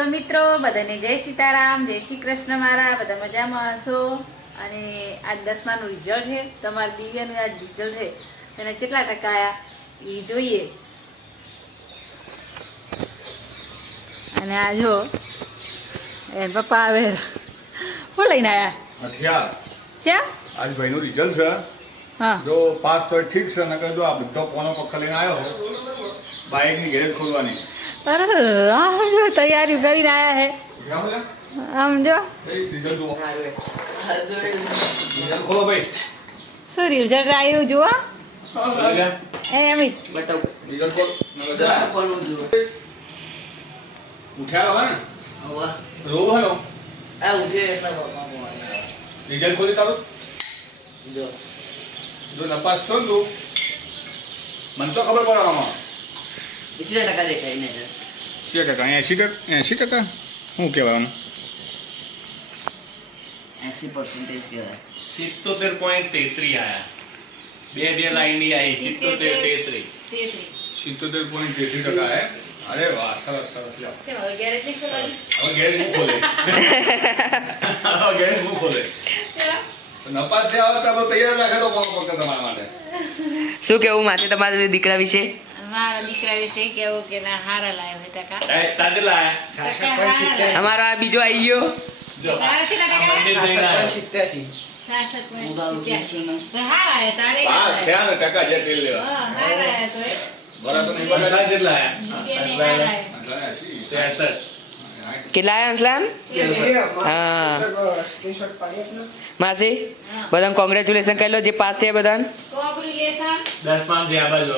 તો મિત્રો બધાને જય સીતારામ, જય શ્રી કૃષ્ણ. મારા બધા મજામાં હશો. અને આજ 10માનું રિઝલ્ટ છે. તમારા દિવ્યાનું આજ રિઝલ્ટ છે. એને કેટલા ટકા આવ્યા એ જોઈએ. અને આ જો એ પપ્પા આવે શું લઈને આવ્યા? હથિયાર છે આજ ભાઈનું રિઝલ્ટ છે. હા, જો પાસ તો ઠીક છે, નકર જો આ બધો કોનો પક્કા લઈને આવ્યો બાઇકની ગેરેજ ખોલવાની. અરે આમ જો તૈયારી કરીને આવ્યા છે. આમ જો રિઝલ્ટ જુઓ. રિઝલ્ટ ખોલો ભાઈ. શું રિઝલ્ટ આવ્યું જુઓ. એમ બતાવો રિઝલ્ટ ખોલ. ઉઠ્યા હવે ને રોવો હલો રિઝલ્ટ ખોલી તારું. જો નપાસ થયો ને તું મને તો ખબર પડે આમાં 80% દેખાય ને 80% 80% શું કહેવાનું? 80% કહેવાય. 77.33 આયા. બે લાઈન આવી 77.33. 70.33% હે. અરે વાહ, સરસ સરસ. લ્યો હવે ગેરેજ નહીં ખોલવાની? હવે ગેરેજ હું ખોલે. હવે ગેરેજ હું ખોલે. નપાસ થયા હોય તો તૈયાર રાખે તો કોણ પકડ તમારા માટે. શું કેવું માથે તમારા દીકરા વિશે? મારા દીકરા વિશે કેવું કે ના હારા લાવ્યો હોય ટકા. તાજે લાયા. અમારો આ બીજો આવી ગયો. જો તારા કેટલા ટકા? મંદિર જઈને આવ્યો. 66.87. હારા આયા તારે. પાસ થયા ને ટકા જે તેલ લેવા. હા, હારા આયા તોય. બરાબર તો નહીં અંસલાન બરાબર. કેટલા આયા? દીકરાને હારા આયા. એટલે 80. 63. કેટલા આવ્યા અંસલાન? હા માસી બધાને કોંગ્રેચ્યુલેશન કહી લો જે પાસ થયા બધાને. કોંગ્રેચ્યુલેશન. 10માં જે આ બાજુ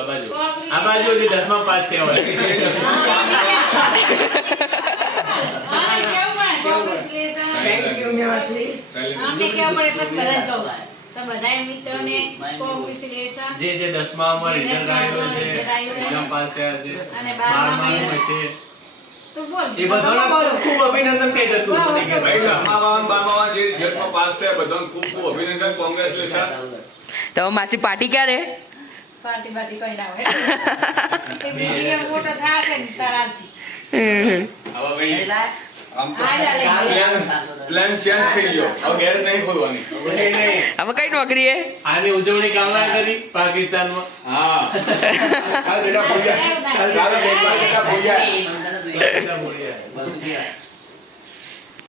આ બાજુ જે 10માં પાસ થયા હોય. હા, કેવું પણ કોંગ્રેચ્યુલેશન. અમને કેવું પડે એટલે બધાને કહું. તો બધાય મિત્રોને કોંગ્રેચ્યુલેશન. જે 10માં માં રિઝલ્ટ આવ્યો છે, એક્ઝામ પાસ થયા છે, 12માં હશે, તું બોલ. એ બધાને ખૂબ અભિનંદન કહી દે તું. બધી કે ભાઈ 10માં 12માં જે રિઝલ્ટમાં પાસ થયા બધાને ખૂબ ખૂબ અભિનંદન, કોંગ્રેચ્યુલેશન. તો માસી પાર્ટી ક્યારે? પાર્ટી બાટી કોઈ ના હોય. એ બીજી મોટો થાય છે ને તારાલસી. હવે ભાઈ આમ તો પ્લાન ચેન્જ થઈ ગયો. હવે ગેરેજ નહીં ખોલવાની. નહીં, નહીં. હવે કઈ નોકરી હે? આની ઉજવણી કાલના કરી પાકિસ્તાનમાં. હા કાલ બેટા ભોજ્યા. કાલ બેટા ભોજ્યા. બધા બોલ્યા.